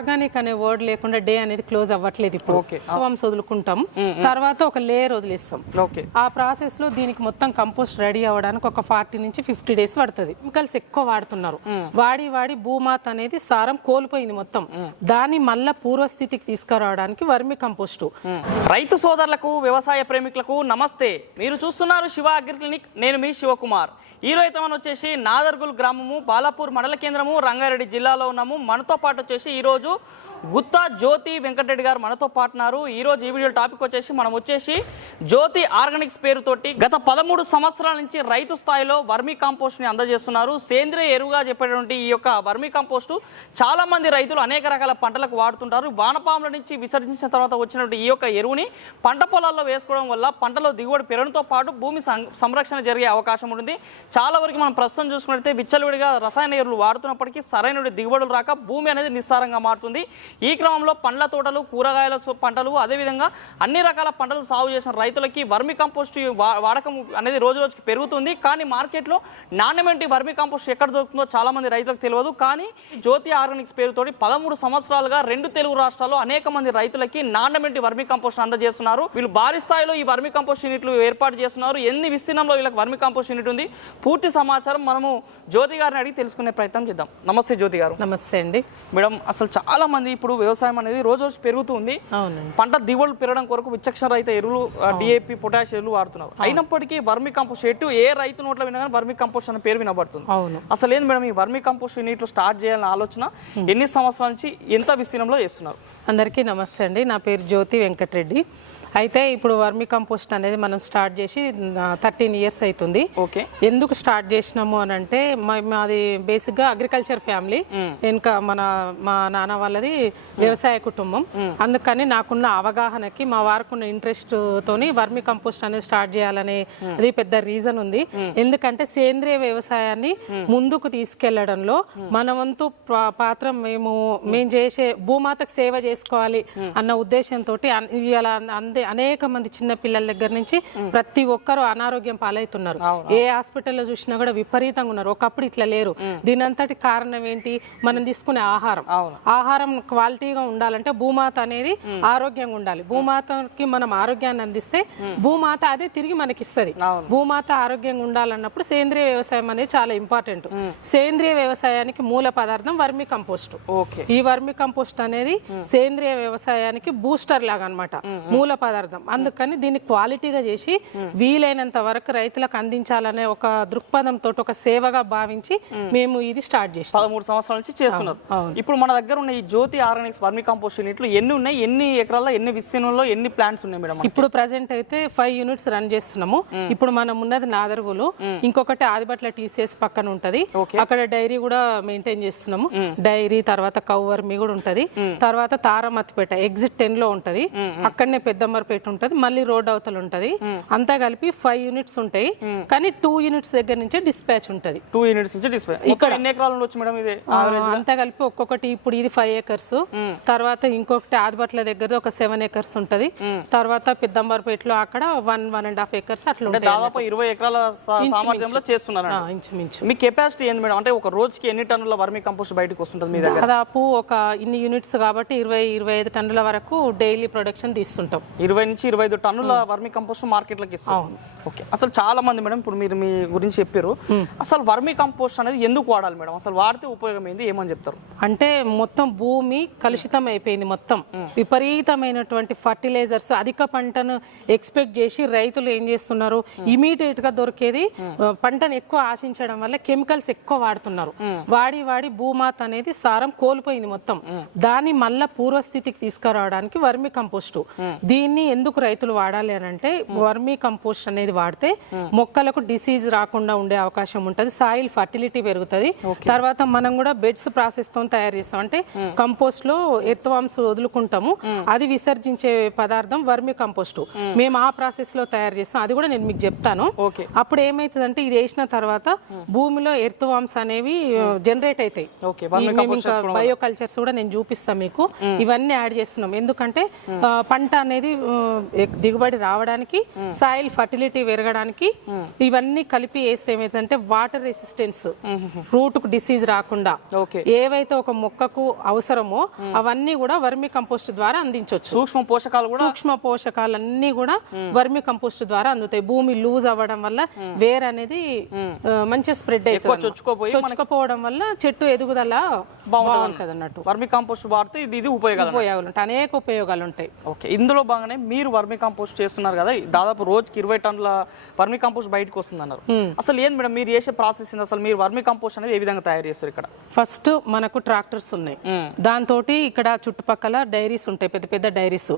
Organic అనే word లేకుండా day అనేది క్లోజ్ అవ్వట్లేదు. ఇప్పుడు వంశ వదులుకుంటాం, తర్వాత ఒక లేయర్ వదిలేస్తాం. ఆ ప్రాసెస్ లో దీనికి మొత్తం కంపోస్ట్ రెడీ అవ్వడానికి ఒక 40 నుంచి 50 డేస్ పడుతుంది. కెమికల్స్ ఎక్కువ వాడుతున్నారు, వాడి భూమాత అనేది సారం కోల్పోయింది మొత్తం. దాన్ని మళ్ళా పూర్వస్థితికి తీసుకురావడానికి వర్మి కంపోస్ట్. రైతు సోదరులకు, వ్యవసాయ ప్రేమికులకు నమస్తే. మీరు చూస్తున్నారు శివ అగ్రి క్లినిక్. నేను మీ శివకుమార్. ఈ రోజు మనం వచ్చేసి నాదర్గుల్ గ్రామము, బాలాపూర్ మండల కేంద్రము, రంగారెడ్డి జిల్లాలో ఉన్నాము. మనతో పాటు వచ్చేసి ఈరోజు గుత్తా జ్యోతి వెంకటరెడ్డి గారు మనతో పాటున్నారు. ఈరోజు ఈ వీడియో టాపిక్ వచ్చేసి మనం వచ్చేసి జ్యోతి ఆర్గానిక్స్ పేరుతోటి గత 13 సంవత్సరాల నుంచి రైతు స్థాయిలో వర్మీ కాంపోస్ట్ ని అందజేస్తున్నారు. సేంద్రియ ఎరువుగా చెప్పేటువంటి ఈ యొక్క వర్మీ కాంపోస్ట్ చాలా మంది రైతులు అనేక రకాల పంటలకు వాడుతుంటారు. వానపాముల నుంచి విసర్జించిన తర్వాత వచ్చినటువంటి ఈ యొక్క ఎరువుని పంట పొలాల్లో వేసుకోవడం వల్ల పంటలో దిగుబడి పెరగడంతో పాటు భూమి సంరక్షణ జరిగే అవకాశం ఉంటుంది. చాలా వరకు మనం ప్రస్తుతం చూసుకున్నట్లయితే విచ్చలవిడిగా రసాయన ఎరువులు వాడుతున్నప్పటికీ సరైన దిగుబడులు రాక భూమి అనేది నిస్సారంగా మారుతుంది. ఈ క్రమంలో పండ్ల తోటలు, కూరగాయల పంటలు, అదేవిధంగా అన్ని రకాల పంటలు సాగు చేసిన రైతులకి వర్మి కంపోస్ట్ వాడకం అనేది రోజు రోజుకి పెరుగుతుంది. కానీ మార్కెట్లో నాణ్యమైన వర్మి కంపోస్ట్ ఎక్కడ దొరుకుతుందో చాలా మంది రైతులకు తెలియదు. కానీ జ్యోతి ఆర్గానిక్స్ పేరుతోటి 13 సంవత్సరాలుగా 2 తెలుగు రాష్ట్రాల్లో అనేక మంది రైతులకి నాణ్యమైన వర్మి కంపోస్ట్ అందజేస్తున్నారు. వీళ్ళు భారీ స్థాయిలో ఈ వర్మి కంపోస్ట్ యూనిట్లు ఏర్పాటు చేస్తున్నారు. ఎన్ని విస్తీర్ణంలో వీళ్ళకి వర్మి కంపోస్ట్ యూనిట్ ఉంది, పూర్తి సమాచారం మనము జ్యోతి గారిని అడిగి తెలుసుకునే ప్రయత్నం చేద్దాం. నమస్తే జ్యోతి గారు. నమస్తే అండి మేడం. అసలు చాలా మంది ఇప్పుడు వ్యవసాయం అనేది రోజు రోజు పెరుగుతుంది. పంట దిగుబడులు పెరగడం కొరకు విచక్షణ రహిత ఎరువులు, డిఏపి, పొటాష్ ఎరువులు వాడుతున్నారు. అయినప్పటికీ వర్మి కంపోస్ట్ ఏ రైతు నోట్లో వినా కానీ వర్మి కంపోస్ట్ అనే పేరు వినబడుతుంది. అసలు ఏంది మేడం ఈ వర్మి కంపోస్ట్ యూనిట్లు స్టార్ట్ చేయాలనే ఆలోచన ఎన్ని సంవత్సరాల నుంచి ఎంత విస్తీర్ణంలో చేస్తున్నారు? అందరికీ నమస్తే అండి. నా పేరు జ్యోతి వెంకటరెడ్డి. అయితే ఇప్పుడు వర్మి కంపోస్ట్ అనేది మనం స్టార్ట్ చేసి 13 ఇయర్స్ అవుతుంది. ఎందుకు స్టార్ట్ చేసినాము అని అంటే మాది బేసిక్ గా అగ్రికల్చర్ ఫ్యామిలీ. ఇంకా మా నాన్న వాళ్ళది వ్యవసాయ కుటుంబం. అందుకని నాకున్న అవగాహనకి, మా వారికున్న ఇంట్రెస్ట్ తోని వర్మి కంపోస్ట్ అనేది స్టార్ట్ చేయాలనే అది పెద్ద రీజన్ ఉంది. ఎందుకంటే సేంద్రియ వ్యవసాయాన్ని ముందుకు తీసుకెళ్లడంలో మన వంతు పాత్ర మేము చేసే భూమాతకు సేవ చేసుకోవాలి అన్న ఉద్దేశంతో అనేక మంది చిన్న పిల్లల దగ్గర నుంచి ప్రతి ఒక్కరు అనారోగ్యం పాలవుతున్నారు. ఏ హాస్పిటల్లో చూసినా కూడా విపరీతంగా ఉన్నారు. ఒకప్పుడు ఇట్లా లేరు. దీనంతటి కారణం ఏంటి? మనం తీసుకునే ఆహారం క్వాలిటీగా ఉండాలంటే భూమాత అనేది ఆరోగ్యంగా ఉండాలి. భూమాతకి మనం ఆరోగ్యాన్ని అందిస్తే భూమాత అదే తిరిగి మనకి ఇస్తుంది. భూమాత ఆరోగ్యంగా ఉండాలన్నప్పుడు సేంద్రియ వ్యవసాయం అనేది చాలా ఇంపార్టెంట్. సేంద్రియ వ్యవసాయానికి మూల పదార్థం వర్మి కంపోస్ట్. ఈ వర్మి కంపోస్ట్ అనేది సేంద్రియ వ్యవసాయానికి బూస్టర్ లాగా అన్నమాట, మూల పదార్థం. అందుకని దీన్ని క్వాలిటీగా చేసి వీలైనంత వరకు రైతులకు అందించాలనే ఒక దృక్పథంతో, ఒక సేవగా భావించి మేము ఇది స్టార్ట్ చేసి 13 సంవత్సరాల నుంచి చేస్తున్నారు. ఇప్పుడు మన దగ్గర ఉన్న ఈ జ్యోతి ఆర్గానిక్స్ వర్మి కంపోస్ట్ యూనిట్లు ఎన్ని ఉన్నాయి? ఎన్ని ఎకరాల్లో, ఎన్ని విస్తీర్ణంలో, ఎన్ని ప్లాంట్స్ ఉన్నాయి మేడం? ఇప్పుడు ప్రెసెంట్ అయితే 5 యూనిట్స్ రన్ చేస్తున్నాము. ఇప్పుడు మనం ఉన్నది నాదర్గులు, ఇంకొకటి ఆదిబట్ల TCS పక్కన ఉంటది. అక్కడ డైరీ కూడా మెయింటైన్ చేస్తున్నాము. డైరీ తర్వాత కౌ వర్మి కూడా ఉంటది. తర్వాత తారమతిపేట ఎగ్జిట్ 10 లో ఉంటది. అక్కడనే పెద్దమ్మరపేట ఉంటది, మళ్ళీ రోడ్ అవతల ఉంటది. అంతా కలిపి 5 యూనిట్స్ ఉంటాయి. కానీ 2 యూనిట్స్ దగ్గర నుంచి డిస్పాచ్ ఉంటది. 2 యూనిట్స్ నుంచి డిస్పాచ్. ఇక్కడ ఎన్ని ఎకరాలు ఉండొచ్చు మేడం ఇది? అంతా కలిపి ఒక్కొక్కటి ఇప్పుడు ఇది 5 ఏకర్స్, తర్వాత ఇంకొకటి ఆదిబట్ల దగ్గర ఒక 7 ఏకర్స్ ఉంటది. తర్వాత పెద్దంబర్పేటలో అక్కడ 1.5 ఏకర్స్ అట్లా ఉంటాయి. దాదాపు 20 ఎకరాల సామర్థ్యంలో చేస్తున్నారు ఇంచుమించు. మీ కెపాసిటీ ఏంది మేడం? అంటే ఒక రోజుకి ఎన్ని టన్నుల వర్మి కంపోస్ట్ బయటకు వస్తుంటది మీ దగ్గర? దాదాపు ఒక ఇన్ని యూనిట్స్ కాబట్టి 20-25 టన్నుల వరకు డైలీ ప్రొడక్షన్ తీస్తుంటాం. 20 నుంచి 25 టన్నుల వర్మి కంపోస్ట్ మార్కెట్లోకి ఇస్తాం. అసలు చాలా మంది మేడం ఇప్పుడు మీరు మీ గురించి చెప్పారు. అసలు వర్మి కంపోస్ట్ అనేది ఎందుకు వాడాలి మేడం? అసలు వాడితే ఉపయోగం ఏంది, ఏమని చెప్తారు? అంటే మొత్తం భూమి కలుషితం అయిపోయింది. మొత్తం విపరీతమైనటువంటి ఫర్టిలైజర్స్, అధిక పంటను ఎక్స్పెక్ట్ చేసి రైతులు ఏం చేస్తున్నారు, ఇమీడియట్ గా దొరికేది పంటను ఎక్కువ ఆశించడం వల్ల కెమికల్స్ ఎక్కువ వాడుతున్నారు. వాడి భూమాత అనేది సారం కోల్పోయింది మొత్తం. దాన్ని మళ్ళా పూర్వస్థితికి తీసుకురావడానికి వర్మి కంపోస్ట్. దీన్ని ఎందుకు రైతులు వాడాలి అని అంటే, వర్మీ కంపోస్ట్ అనేది వాడితే మొక్కలకు డిసీజ్ రాకుండా ఉండే అవకాశం ఉంటుంది. సాయిల్ ఫర్టిలిటీ పెరుగుతుంది. తర్వాత మనం కూడా బెడ్స్ ప్రాసెస్ తో తయారు చేస్తాం. అంటే కంపోస్ట్ లో ఎర్త్వామ్స్ వదులుకుంటాము, అది విసర్జించే పదార్థం వర్మీ కంపోస్ట్. మేము ఆ ప్రాసెస్ లో తయారు చేస్తాం. అది కూడా నేను మీకు చెప్తాను. అప్పుడు ఏమైతుందంటే ఇది వేసిన తర్వాత భూమిలో ఎర్త్వామ్స్ అనేవి జనరేట్ అవుతాయి. బయోకల్చర్స్ కూడా నేను చూపిస్తాను మీకు. ఇవన్నీ యాడ్ చేస్తున్నాం. ఎందుకంటే పంట అనేది దిగుబడి రావడానికి, సాయిల్ ఫర్టిలిటీ పెరగడానికి ఇవన్నీ కలిపి వేస్తే ఏమైతుందంటే వాటర్ రెసిస్టెన్స్, రూట్ కు డిసీజ్ రాకుండా ఏవైతే ఒక మొక్కకు అవసరమో అవన్నీ కూడా వర్మి కంపోస్ట్ ద్వారా అందించవచ్చు. సూక్ష్మ పోషకాలన్నీ కూడా వర్మి కంపోస్ట్ ద్వారా అందుతాయి. భూమి లూజ్ అవ్వడం వల్ల వేర్ అనేది మంచిగా స్ప్రెడ్ అవుతుంది. చొచ్చుకపోవడం వల్ల చెట్టు ఎదుగుదల బాగుంటది అన్నట్టు. వర్మి కంపోస్ట్ వాడితే ఇది ఉపయోగాలు ఉంటాయి, అనేక ఉపయోగాలు ఉంటాయి. ఓకే, ఇందులో బాగానే మీరు వర్మి కంపోస్ట్ చేస్తున్నారు కదా, దాదాపు రోజుకి 20 టన్నుల వర్మి కంపోస్ట్ బయటకు వస్తుంది అన్నారు. అసలు ఏంది మేడం మీరు చేసే ప్రాసెస్, అసలు మీరు వర్మి కంపోస్ట్ అనేది ఏ విధంగా తయారు చేస్తారు? ఇక్కడ ఫస్ట్ మనకు ట్రాక్టర్స్ ఉన్నాయి, దాంతో ఇక్కడ చుట్టుపక్కల డైరీస్ ఉంటాయి, పెద్ద పెద్ద డైరీస్.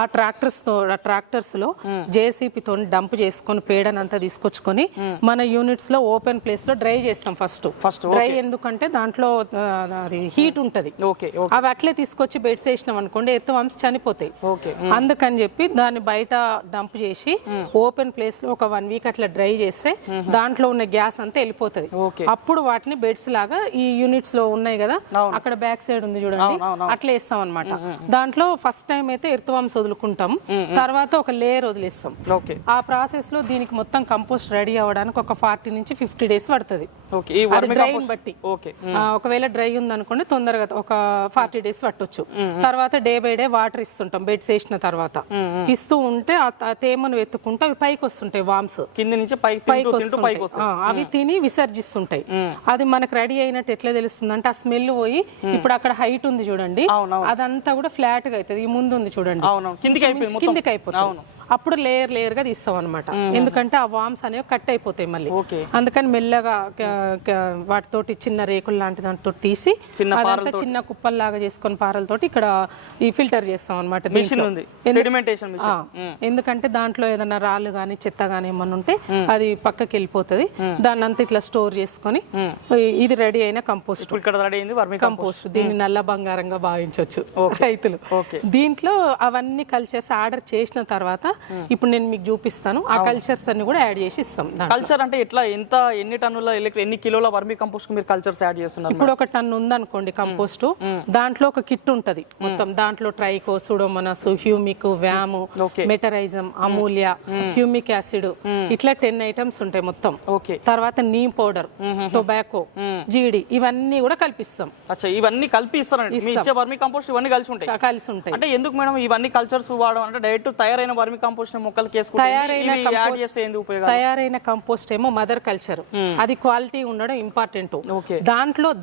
ఆ ట్రాక్టర్స్ లో జేసీపీ తోని డంప్ చేసుకొని పేడనంతా తీసుకొచ్చుకొని మన యూనిట్స్ లో ఓపెన్ ప్లేస్ లో డ్రై చేస్తాం. ఫస్ట్ డ్రై ఎందుకంటే దాంట్లో హీట్ ఉంటది. అవి అట్లే తీసుకొచ్చి బెడ్స్ వేసినాం అనుకోండి ఎర్త్ వామ్స్ చనిపోతాయి. అందుకని చెప్పి దాన్ని బయట డంప్ చేసి ఓపెన్ ప్లేస్ లో ఒక 1 వీక్ అట్లా డ్రై చేస్తే దాంట్లో ఉన్న గ్యాస్ అంతా వెళ్ళిపోతుంది. అప్పుడు వాటిని బెడ్స్ లాగా ఈ యూనిట్స్ లో ఉన్నాయి కదా, అక్కడ బ్యాక్ సైడ్ ఉంది చూడండి, అట్లా వేస్తాం అనమాట. దాంట్లో ఫస్ట్ టైం అయితే ఎర్త్ వామ్స్ వదులుకుంటాం, తర్వాత ఒక లేయర్ వదిలేస్తాం. ఆ ప్రాసెస్ లో దీనికి మొత్తం కంపోస్ట్ రెడీ అవ్వడానికి ఒక 40 నుంచి 50 డేస్ పడుతుంది. డ్రైని బట్టి ఒకవేళ డ్రై ఉంది అనుకోండి తొందరగా ఒక 40 డేస్ పట్టొచ్చు. తర్వాత డే బై డే వాటర్ ఇస్తుంటాం బెడ్స్ వేసిన తర్వాత. ఇస్తూ ఉంటే ఆ తేమను వెతుక్కుంటూ అవి పైకి వస్తుంటాయి, వామ్స్ కింద నుంచి పైకి వస్తుంటాయి. అవి తిని విసర్జిస్తుంటాయి. అది మనకు రెడీ అయినట్టు ఎట్లా తెలుస్తుంది అంటే ఆ స్మెల్ పోయి, ఇప్పుడు అక్కడ హైట్ ఉంది చూడండి, అదంతా కూడా ఫ్లాట్ గా అవుతుంది. ఈ ముందు ఉంది చూడండి, కిందికి అయిపోతుంది. అప్పుడు లేయర్ గా తీస్తాం అనమాట. ఎందుకంటే ఆ వామ్స్ అనేవి కట్ అయిపోతాయి మళ్ళీ. అందుకని మెల్లగా వాటితోటి చిన్న రేకులు లాంటి దాంతో తీసి అదంతా చిన్న కుప్పల్లాగా చేసుకొని పారలతోటి ఇక్కడ ఈ ఫిల్టర్ చేస్తాం అనమాట. ఎందుకంటే దాంట్లో ఏదైనా రాళ్ళు గానీ చెత్త గానీ ఏమన్నా ఉంటే అది పక్కకి వెళ్ళిపోతుంది. దాన్ని అంతా ఇట్లా స్టోర్ చేసుకొని ఇది రెడీ అయిన కంపోస్ట్. కంపోస్ట్ దీన్ని నల్ల బంగారంగా భావించవచ్చు రైతులు. దీంట్లో అవన్నీ కల్చర్స్ ఆర్డర్ చేసిన తర్వాత ఇప్పుడు నేను మీకు చూపిస్తాను. ఆ కల్చర్స్ అన్ని కూడా యాడ్ చేసి ఇస్తాం. కల్చర్ అంటే ఎట్లా, ఎన్ని టన్నుల ఎన్ని కిలోల వర్మి కంపోస్ట్ మీరు కల్చర్స్ యాడ్ చేస్తున్నారు? ఇప్పుడు 1 టన్ను ఉందనుకోండి కంపోస్ట్, దాంట్లో ఒక కిట్ ఉంటది మొత్తం. దాంట్లో ట్రైకో, సూడోమోనాస్, హ్యూమిక్, వ్యామ్, మెటరైజం, అమూల్య, హ్యూమిక్ యాసిడ్, ఇట్లా 10 ఐటమ్స్ ఉంటాయి మొత్తం. తర్వాత నీమ్ పౌడర్, టొబాకో, జీడి, ఇవన్నీ కూడా కల్పిస్తాం. ఇవన్నీ కలిపి ఇస్తారండి మీ ఇచ్చే వర్మి కంపోస్ట్? ఇవన్నీ కలిసి ఉంటాయి. అంటే ఎందుకు మేడం ఇవన్నీ కల్చర్స్ వాడడం? అంటే డైరెక్ట్ తయారైన వర్మి కంపోస్ట్ మొక్కలకి తయారైన కంపోస్ట్ ఏమో మదర్ కల్చర్, అది క్వాలిటీ ఉండడం ఇంపార్టెంట్.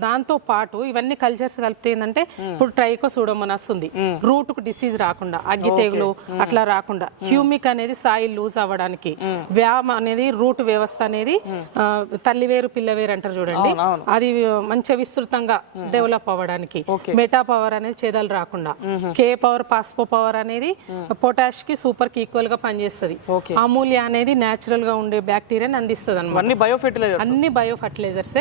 దాంతో పాటు ఇవన్నీ కల్చర్స్ కలిపితే ఏంటంటే ఇప్పుడు ట్రైకో సూడోమోనాస్ ఉంది, రూట్ కు డిసీజ్ రాకుండా, అగ్గి తెగులు అట్లా రాకుండా. హ్యూమిక్ అనేది సాయిల్ లూజ్ అవ్వడానికి, వ్యామ్ అనేది రూట్ వ్యవస్థ అనేది తల్లివేరు పిల్లవేరు అంటారు చూడండి, అది మంచిగా విస్తృతంగా డెవలప్ అవ్వడానికి. మెటా పవర్ అనేది చేదలు రాకుండా. కే పవర్, పాస్పో పవర్ అనేది పొటాష్ కి సూపర్ కి ఈక్వల్ గా పనిచేస్తుంది. అమూల్య అనేది నేచురల్ గా ఉండే బ్యాక్టీరియాని అందిస్తుంది అన్నమాట. అన్ని బయో ఫర్టిలైజర్స్.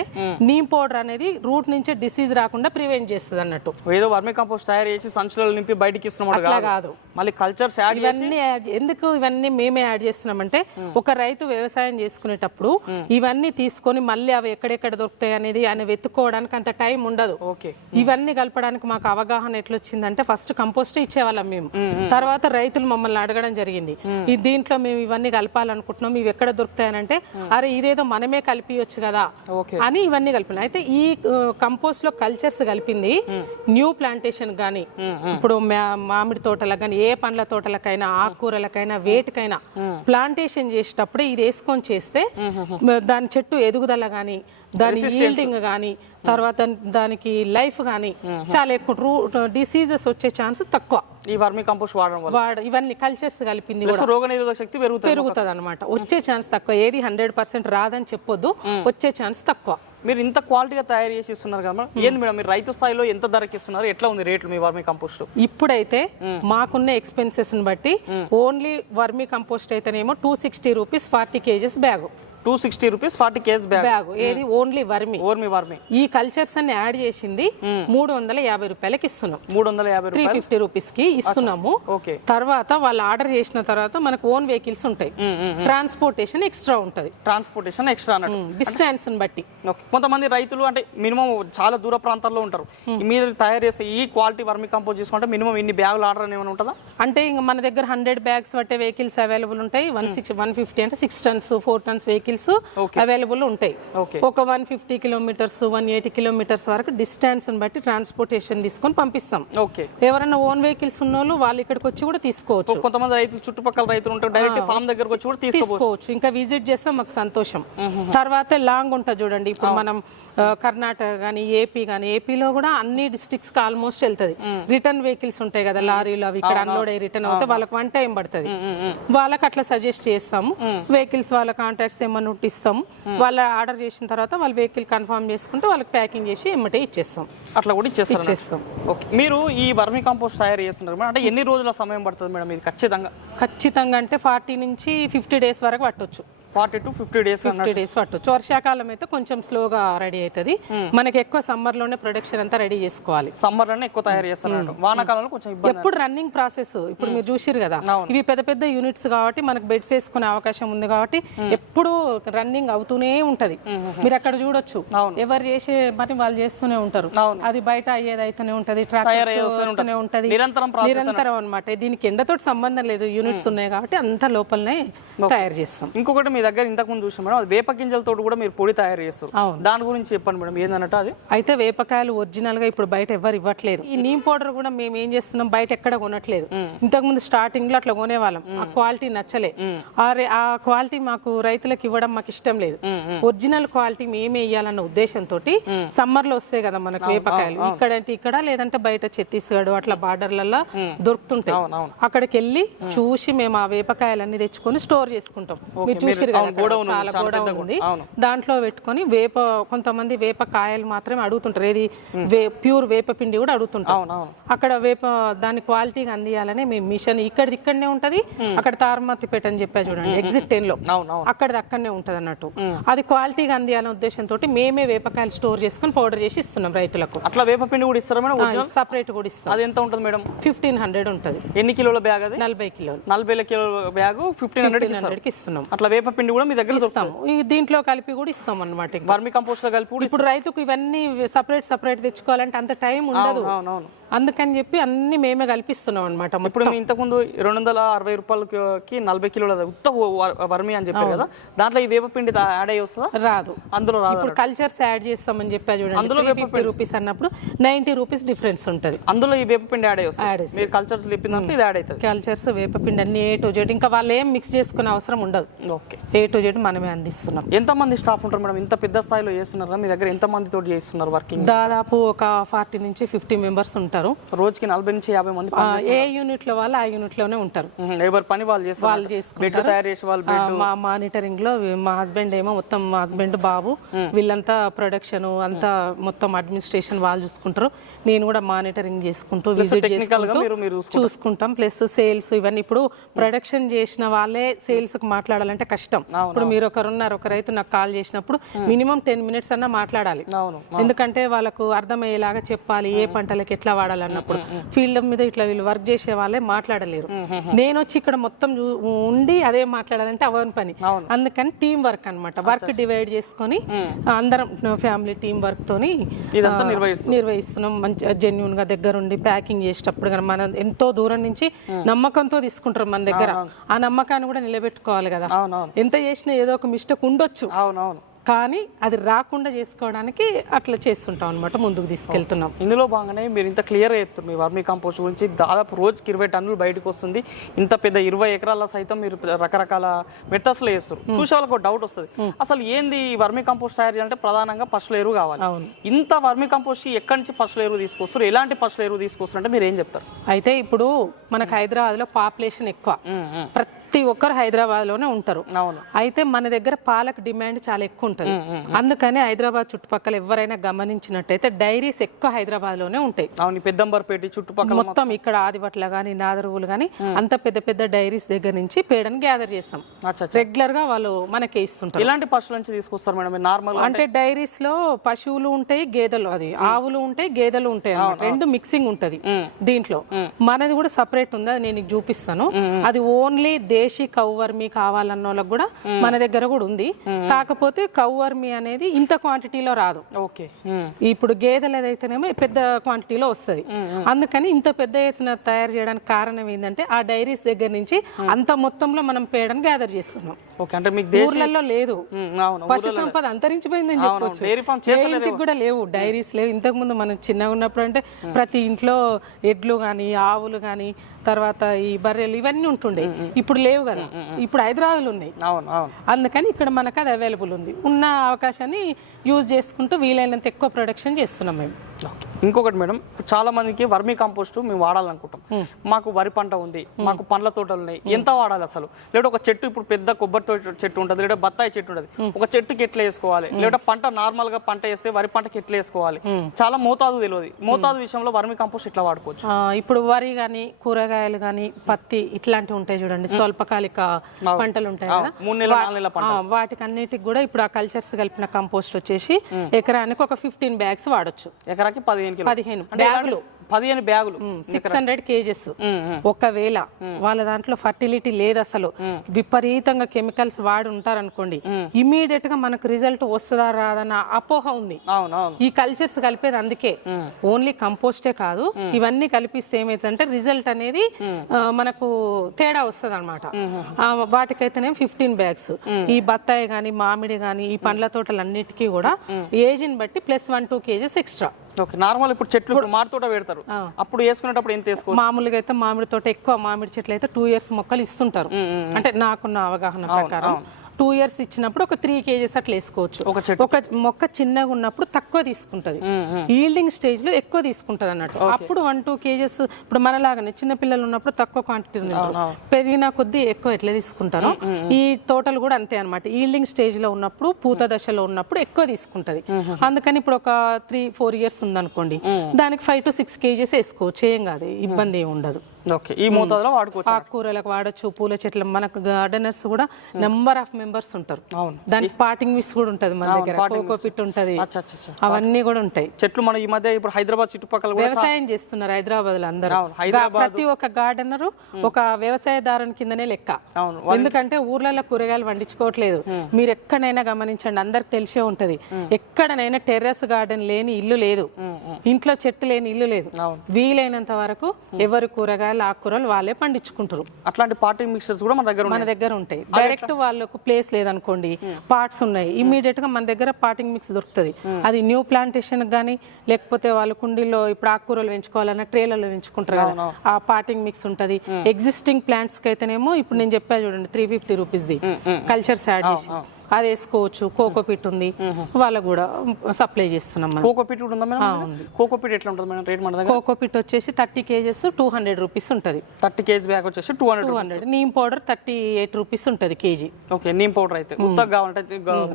నీమ్ పౌడర్ అనేది రూట్ నుంచి డిసీజ్ రాకుండా ప్రివెంట్ చేస్తుంది అన్నట్టు. ఏదో వర్మి కంపోస్ట్ తయారు చేసి సంచులలో నింపి బయటికి ఇస్తున్నాం కాదు, మళ్ళీ కల్చర్స్ యాడ్ ఇవన్నీ ఎందుకు ఇవన్నీ మేమే యాడ్ చేస్తున్నామంటే ఒక రైతు వ్యవసాయం చేసుకునేటప్పుడు ఇవన్నీ తీసుకొని మళ్ళీ అవి ఎక్కడెక్కడ దొరుకుతాయి అనేది ఆయన వెతుక్కోవడానికి అంత టైం ఉండదు. ఇవన్నీ కలపడానికి మాకు అవగాహన ఎట్లొచ్చిందంటే ఫస్ట్ కంపోస్ట్ ఇచ్చేవాళ్ళం మేము, తర్వాత రైతులు మమ్మల్ని అడగడం జరిగింది, దీంట్లో మేము ఇవన్నీ కలపాలనుకుంటున్నాం, ఇవి ఎక్కడ దొరుకుతాయనంటే అరే ఇదేదో మనమే కలిపియొచ్చు కదా అని ఇవన్నీ కలిపిన. అయితే ఈ కంపోస్ట్ లో కల్చర్స్ కలిపింది న్యూ ప్లాంటేషన్ గానీ, ఇప్పుడు మామిడి తోటలకు కానీ, ఏ పండ్ల తోటలకైనా, ఆకుకూరలకైనా, వేటికైనా ప్లాంటేషన్ చేసేటప్పుడు ఇది వేసుకొని చేస్తే దాని చెట్టు ఎదుగుదల గానీ, దాని ఈల్డింగ్ గానీ, తర్వాత దానికి లైఫ్ గానీ చాలా ఎక్కువ, డిసీజెస్ వచ్చే ఛాన్స్ తక్కువ ఈ వర్మి కంపోస్ట్ వాడడం వల్ల. ఇవన్నీ కల్చర్స్ కలిపింది రోగనిరోధక శక్తి పెరుగుతుంది అనమాట. వచ్చే ఛాన్స్ తక్కువ. ఏది 100% రాదని చెప్పొద్దు, వచ్చే ఛాన్స్ తక్కువ. మీరు ఇంత క్వాలిటీగా తయారు చేసి ఇస్తున్నారు కదా, ఏంది మేడం మీరు రైతు స్థాయిలో ఎంత ధరకి ఇస్తున్నారు? ఎట్లా ఉంది రేట్లు మీ వర్మి కంపోస్ట్? ఇప్పుడైతే మాకున్న ఎక్స్పెన్సెస్ బట్టి ఓన్లీ వర్మి కంపోస్ట్ అయితేనేమో 260 rupees 40 kgs bag. 260 rupees 40 kg bag ఏది ఓన్లీ వర్మి వర్మి ఈ కల్చర్స్ అన్ని యాడ్ చేసింది 350 రూపాయలకి ఇస్తున్నాం. 350 రూపాయలు 350 రూపీస్ కి ఇస్తున్నాము. ఓకే. తర్వాత వాళ్ళు ఆర్డర్ చేసిన తర్వాత మనకు ఓన్ వెహికల్స్ ఉంటాయి, ట్రాన్స్పోర్టేషన్ ఎక్స్ట్రా ఉంటది, ట్రాన్స్పోర్టేషన్ ఎక్స్ట్రా అన్నట్టు డిస్టెన్స్ బట్టి. ఓకే. కొంతమంది రైతులు అంటే మినిమం చాలా దూర ప్రాంతాల్లో ఉంటారు, మీరు తయారు చేసే ఈ క్వాలిటీ వర్మి కంపోజ్ చేసుకుంటే మినిమం ఇన్ని బ్యాగులు ఆర్డర్ ఏమైనా ఉంటుందా? అంటే ఇంకా మన దగ్గర 100 బ్యాగ్స్ పట్టే వెహికల్స్ అవైలబుల్ ఉంటాయి. 150 అంటే 6 టన్స్ 4 టన్స్ వెహికల్స్ అవైలబుల్ ఉంటాయి. ఒక 150 కిలోమీటర్స్ 180 కిలోమీటర్స్ వరకు డిస్టెన్స్ బట్టి ట్రాన్స్పోర్టేషన్ తీసుకొని పంపిస్తాం. ఓకే. ఎవరైనా ఓన్ వెహికల్స్ ఉన్న వాళ్ళు ఇక్కడికి వచ్చి కూడా తీసుకోవచ్చు. కొంతమంది రైతులు చుట్టుపక్కల రైతులు ఉంటారు, డైరెక్ట్ ఫామ్ దగ్గరకు వచ్చి కూడా తీసుకోవచ్చు. ఇంకా విజిట్ చేస్తే మాకు సంతోషం. తర్వాత లాంగ్ ఉంటుంది చూడండి, ఇప్పుడు మనం కర్ణాటక కానీ ఏపీ కానీ, ఏపీలో కూడా అన్ని డిస్ట్రిక్ట్స్ కి ఆల్మోస్ట్ వెళ్తుంది. రిటర్న్ వెహికల్స్ ఉంటాయి కదా, లారీలు అవి ఇక్కడ అన్లోడ్ అయ్యి రిటర్న్ అవుతే వాళ్ళకి 1 టైం పడుతుంది. వాళ్ళకి అట్లా సజెస్ట్ చేస్తాము. వెహికల్స్ వాళ్ళ కాంటాక్ట్స్ ఏమన్నా ఇస్తాము. వాళ్ళు ఆర్డర్ చేసిన తర్వాత వాళ్ళ వెహికల్ కన్ఫర్మ్ చేసుకుంటే వాళ్ళకి ప్యాకింగ్ చేసి ఎమ్మటే ఇచ్చేస్తాం. అట్లా కూడా ఇచ్చేస్తాం. ఓకే. మీరు ఈ వర్మి కంపోస్ట్ తయారు చేస్తున్నారు మేడం, అంటే ఎన్ని రోజుల సమయం పడుతుంది మేడం ఇది ఖచ్చితంగా? అంటే 40 నుంచి 50 డేస్ వరకు పట్టొచ్చు. 40 to 50 డేస్ పట్టొచ్చు. వర్షాకాలం అయితే కొంచెం స్లోగా రెడీ అవుతుంది. మనకి ఎక్కువ సమ్మర్ లోనే ప్రొడక్షన్ అంతా రెడీ చేసుకోవాలి. సమ్మర్ లోనే ఎక్కువ తయారు చేస్తారు, వానాకాలంలో కొంచెం ఇబ్బంది. ఎప్పుడు రన్నింగ్ ప్రాసెస్. ఇప్పుడు మీరు చూసిరు కదా, ఇవి పెద్ద పెద్ద యూనిట్స్ కాబట్టి మనకు బెడ్స్ వేసుకునే అవకాశం ఉంది కాబట్టి ఎప్పుడు రన్నింగ్ అవుతూనే ఉంటది. మీరు అక్కడ చూడొచ్చు, ఎవరు చేసే పని వాళ్ళు చేస్తూనే ఉంటారు. అది బయట అయ్యేది అయితేనే ఉంటది, ట్రాక్టర్నే ఉంటది, నిరంతరం అన్నమాట. దీనికి ఎండతోటి సంబంధం లేదు, యూనిట్స్ ఉన్నాయి కాబట్టి అంత లోపలనే తయారు చేస్తాం. ఇంకొకటి మీ దగ్గర ఇంతకు ముందు చూసాం మేడం, అది వేప గింజలతో కూడా మీరు పొడి తయారు చేస్తారు. దాని గురించి చెప్పండి మేడం, ఏందన్నట్టు అది? అయితే వేపకాయలు ఒరిజినల్ గా ఇప్పుడు బయట ఎవరు ఇవ్వట్లేదు. ఈ నీమ్ పౌడర్ కూడా మేము ఏం చేస్తున్నాం, బయట ఎక్కడ కొనట్లేదు. ఇంతకు ముందు స్టార్టింగ్ లో అట్లా కొనేవాళ్ళం, ఆ క్వాలిటీ నచ్చలే. ఆ క్వాలిటీ మాకు రైతులకు ఇవ్వడం మాకు ఇష్టం లేదు. ఒరిజినల్ క్వాలిటీ మేమే ఇవ్వాలన్న ఉద్దేశంతో సమ్మర్ లో వస్తాయి కదా మనకు వేపకాయలు, ఇక్కడ లేదంటే బయట ఛత్తీస్గఢ్ అట్లా బార్డర్లలో దొరుకుతుంటాయి. అక్కడికి వెళ్ళి చూసి మేము ఆ వేపకాయలన్నీ తెచ్చుకొని స్టోర్ చేసుకుంటాం. మీరు చూసి చాలా గోడౌన్ ఉంది, దాంట్లో పెట్టుకొని కొంతమంది వేప కాయలు మాత్రమే అడుగుతుంటారు, ఏది ప్యూర్ వేప పిండి కూడా అడుగుతుంటారు. అక్కడ దాని క్వాలిటీగా అందియాలని మేము మిషన్ ఇక్కడనే ఉంటది. అక్కడ తారమతిపేట అని చెప్పా చూడండి, ఎగ్జిట్ 10 లో అక్కడనే ఉంటది అన్నట్టు. అది క్వాలిటీగా అందియాలనే ఉద్దేశంతో మేమే వేపకాయలు స్టోర్ చేసుకుని పౌడర్ చేసి ఇస్తున్నాం రైతులకు. అట్లా వేప పిండి కూడా ఇస్తారా మేడం? సపరేట్ కూడా ఇస్తాం. అది ఎంత ఉంటుంది మేడం? 1500 ఉంటది. ఎన్ని కిలోల బ్యాగ్ అది? 40 కిలోలు. 40 కిలోల బ్యాగ్ 1500 కి ఇస్తున్నాం. అట్లా వేప పిండి కూడా మీ దగ్గర ఇస్తాము, దీంట్లో కలిపి కూడా ఇస్తాం అన్నమాట. వర్మి కంపోస్ట్ లో కలిపి ఇప్పుడు రైతుకు ఇవన్నీ సపరేట్ తెచ్చుకోవాలంటే అంత టైం ఉండదు, అందుకని చెప్పి అన్ని మేమే కల్పిస్తున్నాం అనమాట. ఇప్పుడు ఇంతకుముందు 260 రూపాయలకి 40 కిలోల ఉత్త వర్మి అని చెప్పారు కదా, దాంట్లో ఈ వేప పిండి యాడ్ అయ్యి వస్తుందా? రాదు, అందులో రాదు. ఇప్పుడు కల్చర్స్ యాడ్ చేస్తామని చెప్పా చూడండి, అందులో 50 రూపీస్ అన్నప్పుడు 90 రూపీస్ డిఫరెన్స్ ఉంటుంది. అందులో ఈ వేప పిండి యాడ్ అయ్యి వస్తుంది. మీరు కల్చర్స్ చెప్పిందంటే ఇది యాడ్ అవుతుంది. కల్చర్స్ వేప పిండి అన్ని A to Z, ఇంకా వాళ్ళు ఏం మిక్స్ చేసుకునే అవసరం ఉండదు. ఓకే. A to Z మనమే అందిస్తున్నాం. ఎంతమంది స్టాఫ్ ఉంటారు మేడం? ఇంత పెద్ద స్థాయిలో చేస్తున్నారు, మీ దగ్గర ఎంత మంది తోటి చేస్తున్నారు వర్కింగ్? దాదాపు ఒక 40 నుంచి 50 మెంబర్స్ ఉంటారు. రోజుకి 40 నుంచి 50 మంది. ఏ యూనిట్ లో వాళ్ళు ఆ యూనిట్ లోనే ఉంటారు. ఎవరి పని వాళ్ళు చేసుకుంటారు. బెడ్ తయారు చేసే వాళ్ళు, మా మానిటరింగ్ లో మా హస్బెండ్ ఏమో మొత్తం, మా హస్బెండ్ బాబు వీళ్ళంతా ప్రొడక్షన్ అంతా మొత్తం అడ్మినిస్ట్రేషన్ వాళ్ళు చూసుకుంటారు. నేను కూడా మానిటరింగ్ చేసుకుంటూ విజిట్ చూసుకుంటాం. ప్లస్ సేల్స్ ఇవన్నీ. ఇప్పుడు ప్రొడక్షన్ చేసిన వాళ్ళే సేల్స్ కు మాట్లాడాలంటే కష్టం. ఇప్పుడు మీరు ఒకరున్నారు, ఒక రైతు నాకు కాల్ చేసినప్పుడు మినిమం 10 మినిట్స్ అన్నా మాట్లాడాలి, ఎందుకంటే వాళ్ళకు అర్థమయ్యేలాగా చెప్పాలి ఏ పంటలకు ఎట్లా వాడాలన్నప్పుడు. ఫీల్డ్ మీద ఇట్లా వీళ్ళు వర్క్ చేసే వాళ్ళే మాట్లాడలేరు. నేను వచ్చి ఇక్కడ మొత్తం ఉండి అదే మాట్లాడాలంటే అవని పని. అందుకని టీం వర్క్ అన్నమాట, వర్క్ డివైడ్ చేసుకొని అందరం ఫ్యామిలీ టీం వర్క్ తోని నిర్వహిస్తున్నాం. మంచి జెన్యూన్ గా దగ్గరుండి ప్యాకింగ్ చేసేటప్పుడు కానీ మనం ఎంతో దూరం నుంచి నమ్మకంతో తీసుకుంటారు మన దగ్గర. ఆ నమ్మకాన్ని కూడా నిలబెట్టుకోవాలి కదా. ఎంత చేసినా ఏదో ఒక మిస్టేక్ ఉండొచ్చు, కానీ అది రాకుండా చేసుకోవడానికి అట్లా చేస్తుంటాం అనమాట, ముందుకు తీసుకెళ్తున్నాం. ఇందులో భాగంగానే మీరు ఇంత క్లియర్గా చెప్తారు మీ వర్మీ కంపోస్ట్ గురించి. దాదాపు రోజుకి 20 టన్నులు బయటకు వస్తుంది. ఇంత పెద్ద 20 ఎకరాల సైతం మీరు రకరకాల మెథడ్స్లో చేస్తారు. చూసే వాళ్ళకి ఒక డౌట్ వస్తుంది, అసలు ఏంది ఈ వర్మీ కంపోస్ట్ తయారు చేయాలంటే ప్రధానంగా పశువుల ఎరువు కావాలి. ఇంత వర్మీ కంపోస్ట్ ఎక్కడి నుంచి పశువుల ఎరువు తీసుకొస్తారు, ఎలాంటి పశువుల ఎరువు తీసుకొస్తారు అంటే మీరు ఏం చెప్తారు? అయితే ఇప్పుడు మనకు హైదరాబాద్ లో పాపులేషన్ ఎక్కువ, ప్రతి ఒక్కరు హైదరాబాద్ లోనే ఉంటారు. అయితే మన దగ్గర పాలకు డిమాండ్ చాలా ఎక్కువ ఉంటది. అందుకని హైదరాబాద్ చుట్టుపక్కల ఎవరైనా గమనించినట్టయితే డైరీస్ ఎక్కువ హైదరాబాద్ లోనే ఉంటాయి. అవును, పెద్దంబర్పేట చుట్టుపక్కల మొత్తం ఇక్కడ ఆదిపట్ల గానీ నాదరువులు గానీ అంత పెద్ద పెద్ద డైరీస్ దగ్గర నుంచి పేడని గ్యాదర్ చేస్తాం. రెగ్యులర్ గా వాళ్ళు మనకే ఇస్తుంటారు. ఇలాంటి పశువుల నుంచి తీసుకొస్తారు మేడం నార్మల్? అంటే డైరీస్ లో పశువులు ఉంటాయి, గేదెలు, అది ఆవులు ఉంటాయి, గేదెలు ఉంటాయి, రెండు మిక్సింగ్ ఉంటది దీంట్లో. మనది కూడా సపరేట్ ఉంది, అది నేను నీకు చూపిస్తాను. అది ఓన్లీ దేశీ కౌవర్మి కావాలన్న వాళ్ళకి కూడా మన దగ్గర కూడా ఉంది. కాకపోతే కౌవర్మి అనేది ఇంత క్వాంటిటీలో రాదు. ఓకే, ఇప్పుడు గేదెలు ఏదైతేనేమో పెద్ద క్వాంటిటీలో వస్తుంది. అందుకని ఇంత పెద్ద ఎత్తున తయారు చేయడానికి కారణం ఏంటంటే ఆ డైరీస్ దగ్గర నుంచి అంత మొత్తంలో మనం పేడని గ్యాదర్ చేస్తున్నాం. అంటే మీకు ఊర్లలో లేదు, పశు సంపద అంతరించిపోయిందని చెప్పొచ్చు. ఇంటికి కూడా లేవు డైరీస్ లేవు. ఇంతకు ముందు మనం చిన్నగా ఉన్నప్పుడు అంటే ప్రతి ఇంట్లో ఎడ్లు గాని ఆవులు గాని తర్వాత ఈ బర్రెలు ఇవన్నీ ఉంటుండే. ఇప్పుడు లేవు కదా, ఇప్పుడు హైదరాబాద్లో ఉన్నాయి. అందుకని ఇక్కడ మనకు అది అవైలబుల్ ఉంది. ఉన్న అవకాశాన్ని యూజ్ చేసుకుంటూ వీలైనంత ఎక్కువ ప్రొడక్షన్ చేస్తున్నాం మేము. ఇంకొకటి మేడం, చాలా మందికి వర్మీ కంపోస్ట్ మేము వాడాలనుకుంటాం. మాకు వరి పంట ఉంది, మాకు పండ్ల తోటలు ఉన్నాయి, ఎంత వాడాలి అసలు? లేదా ఒక చెట్టు, ఇప్పుడు పెద్ద కొబ్బరి చెట్టు ఉంటుంది, లేదా బత్తాయి చెట్టు ఉంటుంది, ఒక చెట్టుకి ఎట్లా వేసుకోవాలి? లేదా పంట నార్మల్ గా పంట వేస్తే వరి పంటకి ఎట్లా వేసుకోవాలి? చాలా మోతాదు తెలియదు. మోతాదు విషయంలో వర్మీ కంపోస్ట్ ఎట్లా వాడుకోవచ్చు? ఇప్పుడు వరి గానీ కూరగాయలు గానీ పత్తి ఇట్లాంటివి ఉంటాయి చూడండి, స్వల్పకాలిక పంటలు ఉంటాయి కదా, 3 నెలల 4 నెలల పంట, వాటికి అన్నిటికి కూడా ఇప్పుడు ఆ కల్చర్స్ కలిపిన కంపోస్ట్ వచ్చేసి ఎకరానికి ఒక 15 బ్యాగ్స్ వాడొచ్చు. ఎకరాకి 15 బ్యాగులు, 15 బ్యాగులు, 600 కేజెస్. ఒకవేళ వాళ్ళ దాంట్లో ఫర్టిలిటీ లేదు, అసలు విపరీతంగా కెమికల్స్ వాడి ఉంటారనుకోండి, ఇమీడియట్ గా మనకు రిజల్ట్ వస్తుందా రాదన్న అపోహ ఉంది. ఈ కల్చర్స్ కలిపేది అందుకే. ఓన్లీ కంపోస్టే కాదు, ఇవన్నీ కలిపిస్తే ఏమైతుందంటే రిజల్ట్ అనేది మనకు తేడా వస్తుంది అనమాట. వాటికైతేనే 15 బ్యాగ్స్. ఈ బత్తాయి గాని మామిడి గాని ఈ పండ్ల తోటలన్నిటికీ కూడా ఏజ్ ని బట్టి +1-2 కేజెస్ ఎక్స్ట్రా. ఓకే, నార్మల్ ఇప్పుడు చెట్లు మామిడి తోట పెడతారు, అప్పుడు వేసుకునేటప్పుడు ఎంత వేసుకోవాలి? మామూలుగా అయితే మామిడి తోట ఎక్కువ మామిడి చెట్లు అయితే 2 years మొక్కలు ఇస్తుంటారు. అంటే నాకున్న అవగాహన ప్రకారం 2 years ఇచ్చినప్పుడు ఒక 3 kgs అట్లా వేసుకోవచ్చు. ఒక మొక్క చిన్నగా ఉన్నప్పుడు తక్కువ తీసుకుంటది, ఈల్డింగ్ స్టేజ్ లో ఎక్కువ తీసుకుంటది అన్నట్టు. అప్పుడు 1-2 kgs. ఇప్పుడు మనలాగానే చిన్న పిల్లలు ఉన్నప్పుడు తక్కువ క్వాంటిటీ పెరిగిన కొద్దీ ఎక్కువ ఎట్లా తీసుకుంటారో ఈ తోటలు కూడా అంతే అన్నమాట. ఈల్డింగ్ స్టేజ్ లో ఉన్నప్పుడు, పూత దశలో ఉన్నప్పుడు ఎక్కువ తీసుకుంటది. అందుకని ఇప్పుడు ఒక 3-4 years ఉందనుకోండి, దానికి 5-6 kgs వేసుకోవచ్చు, ఏం కాదు, ఇబ్బంది ఏమి ఉండదు. ఈ మోతాదులో వాడుకోవచ్చు. ఆకుకూరలకు వాడచ్చు, పూల చెట్లు. మనకు గార్డెనర్స్ కూడా నెంబర్ ఆఫ్ మెంబర్స్ ఉంటారు. దానికి పాటింగ్ మిక్స్ కూడా ఉంటది మన దగ్గర, కోకోపిట్ ఉంటది, అవన్నీ కూడా ఉంటాయి. చెట్లు మన ఈ మధ్య ఇప్పుడు హైదరాబాద్ చుట్టుపక్కల వ్యవసాయం చేస్తున్నారు హైదరాబాద్ లో అందరూ. ప్రతి ఒక్క గార్డెనర్ ఒక వ్యవసాయదారుని కిందనే లెక్క. ఎందుకంటే ఊర్లలో కూరగాయలు పండించుకోవట్లేదు. మీరు ఎక్కడైనా గమనించండి, అందరికి తెలిసే ఉంటది, ఎక్కడనైనా టెర్రస్ గార్డెన్ లేని ఇల్లు లేదు, ఇంట్లో చెట్టు లేని ఇల్లు లేదు. వీలైనంత వరకు ఎవరు కూరగాయలు ఆకుకూరలు వాళ్ళే పండించుకుంటారు. అట్లాంటి పాటింగ్ మిక్సర్స్ కూడా మన దగ్గర ఉంటాయి. డైరెక్ట్ వాళ్ళకు ప్లేస్ లేదనుకోండి, పార్ట్స్ ఉన్నాయి, ఇమ్మీడియట్ గా మన దగ్గర పాటింగ్ మిక్స్ దొరుకుతుంది. అది న్యూ ప్లాంటేషన్ గానీ లేకపోతే వాళ్ళ కుండీలో ఇప్పుడు ఆకుకూరలు పెంచుకోవాలన్నా ట్రేలలో పెంచుకుంటారు కదా, ఆ పాటింగ్ మిక్స్ ఉంటది. ఎగ్జిస్టింగ్ ప్లాంట్స్ కి అయితేనేమో ఇప్పుడు నేను చెప్పా చూడండి, 350 రూపీస్ది కల్చర్స్ యాడ్ చేసి అది వేసుకోవచ్చు. కోకోపిట్ ఉంది, వాళ్ళకు కూడా సప్లై చేస్తున్నాం. కోకోపిట్ ఉందా మేడం? కోకోపిట్ ఎట్లా ఉంటుంది మేడం రేట్ మన దగ్గర? కోకోపిట్ వచ్చేసి 30 kgs 200 రూపీస్ ఉంటది. 30 kg బ్యాగ్ వచ్చేసి 200. నీమ్ పౌడర్ 38 రూపీస్ ఉంటది కేజీ. ఓకే, నీమ్ పౌడర్ అయితే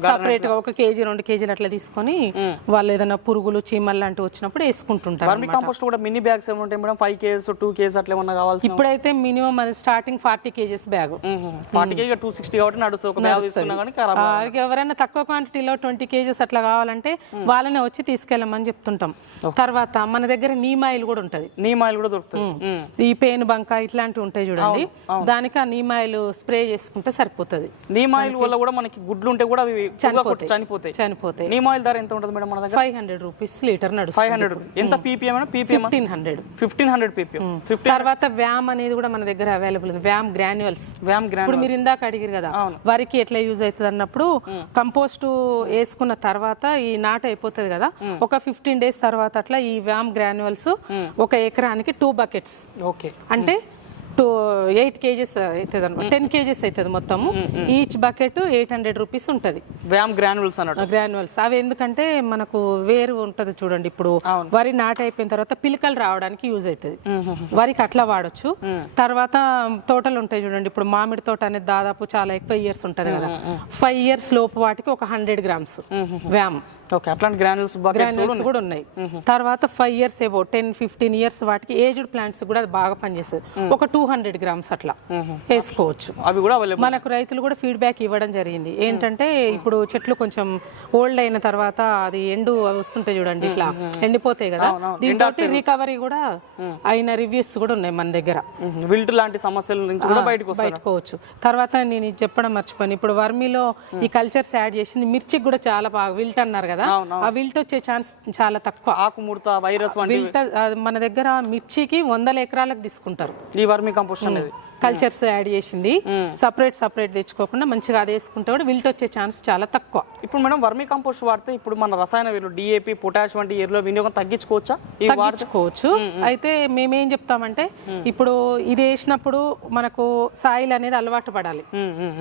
సపరేట్ గా 1 kg 2 kg అట్లా తీసుకొని వాళ్ళు ఏదైనా పురుగులు చీమలు లాంటివి వచ్చినప్పుడు వేసుకుంటుంటారు. వర్మీ కంపోస్ట్ కూడా మినీ బ్యాగ్స్ ఏమి ఉంటాయి మేడం? 5 kgs 2 kgs అట్లా ఏమన్నా కావాలి? ఇప్పుడైతే మినిమం అది స్టార్టింగ్ 40 kgs బ్యాగ్. 40 kg 260 కాబట్టి నడుస్తుంది. ఒక బ్యాగ్ తీసుకున్నా కానీ ఖరాబ్. ఎవరైనా తక్కువ క్వాంటిటీలో 20 kgs అట్లా కావాలంటే వాళ్ళనే వచ్చి తీసుకెళ్ళమని చెప్తుంటాం. తర్వాత మన దగ్గర నీమ్ ఆయిల్ కూడా ఉంటది. నీమ్ ఆయిల్ కూడా దొరుకుతుంది. ఈ పేను బంక ఇట్లాంటివి ఉంటాయి చూడండి, దానికి ఆ నీమ్ ఆయిల్ స్ప్రే చేసుకుంటే సరిపోతుంది. నీమ్ ఆయిల్ వల్ల కూడా మనకి గుడ్లు ఉంటే కూడా అవి చనిపోతాయి. నీమ్ ఆయిల్ ధర ఎంత ఉంటుంది మేడం మన దగ్గర? 500 రూపీస్ లీటర్ నడుస్తుంది. 500. ఎంత పీపీఎం? 1500 పీపీఎం. తర్వాత వ్యామ్ అనేది కూడా మన దగ్గర అవైలబుల్ ఉంది. వ్యామ్ గ్రాన్యువల్స్. ఇప్పుడు మీరు ఇందాక అడిగారు కదా వరికి ఎట్లా యూజ్ అవుతుంది అన్నప్పుడు, కంపోస్ట్ వేసుకున్న తర్వాత ఈ నాట అయిపోతుంది కదా, ఒక 15 days తర్వాత అట్లా ఈ వ్యామ్ గ్రాన్యువల్స్ ఒక ఎకరానికి 2 buckets. ఓకే, అంటే 8 kgs అవుతుంది అనమాట, 10 kgs అవుతుంది మొత్తము. ఈచ్ బకెట్ 800 రూపీస్ ఉంటుంది. వ్యామ్ గ్రాన్యుల్స్ అన్నట్టు. గ్రాన్యువల్స్ అవి ఎందుకంటే మనకు వేరు ఉంటది చూడండి, ఇప్పుడు వరి నాట అయిపోయిన తర్వాత పిలకలు రావడానికి యూజ్ అవుతుంది, వరికి అట్లా వాడచ్చు. తర్వాత తోటలు ఉంటాయి చూడండి, ఇప్పుడు మామిడి తోట అనేది దాదాపు చాలా ఎక్కువ ఇయర్స్ ఉంటది కదా, 5 years లోపు వాటికి ఒక 100 grams వ్యామ్. ఓకే, అట్లాంటి గ్రాన్యుల్స్ కూడా ఉన్నాయి. తర్వాత 5 years ఏవో 10-15 years వాటికి ఏజ్డ్ ప్లాంట్స్ కూడా బాగా పనిచేస్తుంది, ఒక 200 grams అట్లా వేసుకోవచ్చు. అవి కూడా మనకు రైతులు కూడా ఫీడ్బ్యాక్ ఇవ్వడం జరిగింది. ఏంటంటే ఇప్పుడు చెట్లు కొంచెం ఓల్డ్ అయిన తర్వాత అది ఎండు వస్తుంటాయి చూడండి, ఇట్లా ఎండిపోతాయి కదా, దీంతో రికవరీ కూడా అయిన రివ్యూస్ కూడా ఉన్నాయి మన దగ్గర. విల్ట్ లాంటి సమస్యల నుంచి కూడా బయటకోవచ్చు. తర్వాత నేను ఇది చెప్పడం మర్చిపోయాను, ఇప్పుడు వర్మీలో ఈ కల్చర్స్ యాడ్ చేసింది మిర్చికి కూడా చాలా బాగా విల్ట్ అన్నారు కదా, ఆ విల్ట్ వచ్చే ఛాన్స్ చాలా తక్కువ. ఆకుముడత వైరస్ విల్ట్ మన దగ్గర మిర్చికి 100 ఎకరాలకు తీసుకుంటారు ఈ వర్మీ కంపోస్ట్ అనేది. కల్చర్స్ యాడ్ చేసింది, సపరేట్ తెచ్చుకోకుండా మంచిగా అది వేసుకుంటే కూడా విల్ట్ వచ్చే ఛాన్స్ చాలా తక్కువ. ఇప్పుడు మేడం వర్మీ కంపోస్ట్ వాడితే ఇప్పుడు మన రసాయన ఎరువులు DAP, పొటాష్ వంటి ఎరువుల వినియోగం తగ్గించుకోవచ్చా? తగ్గించుకోవచ్చు. అయితే మేమేం చెప్తామంటే, ఇప్పుడు ఇది వేసినప్పుడు మనకు సాయిల్ అనేది అలవాటు పడాలి,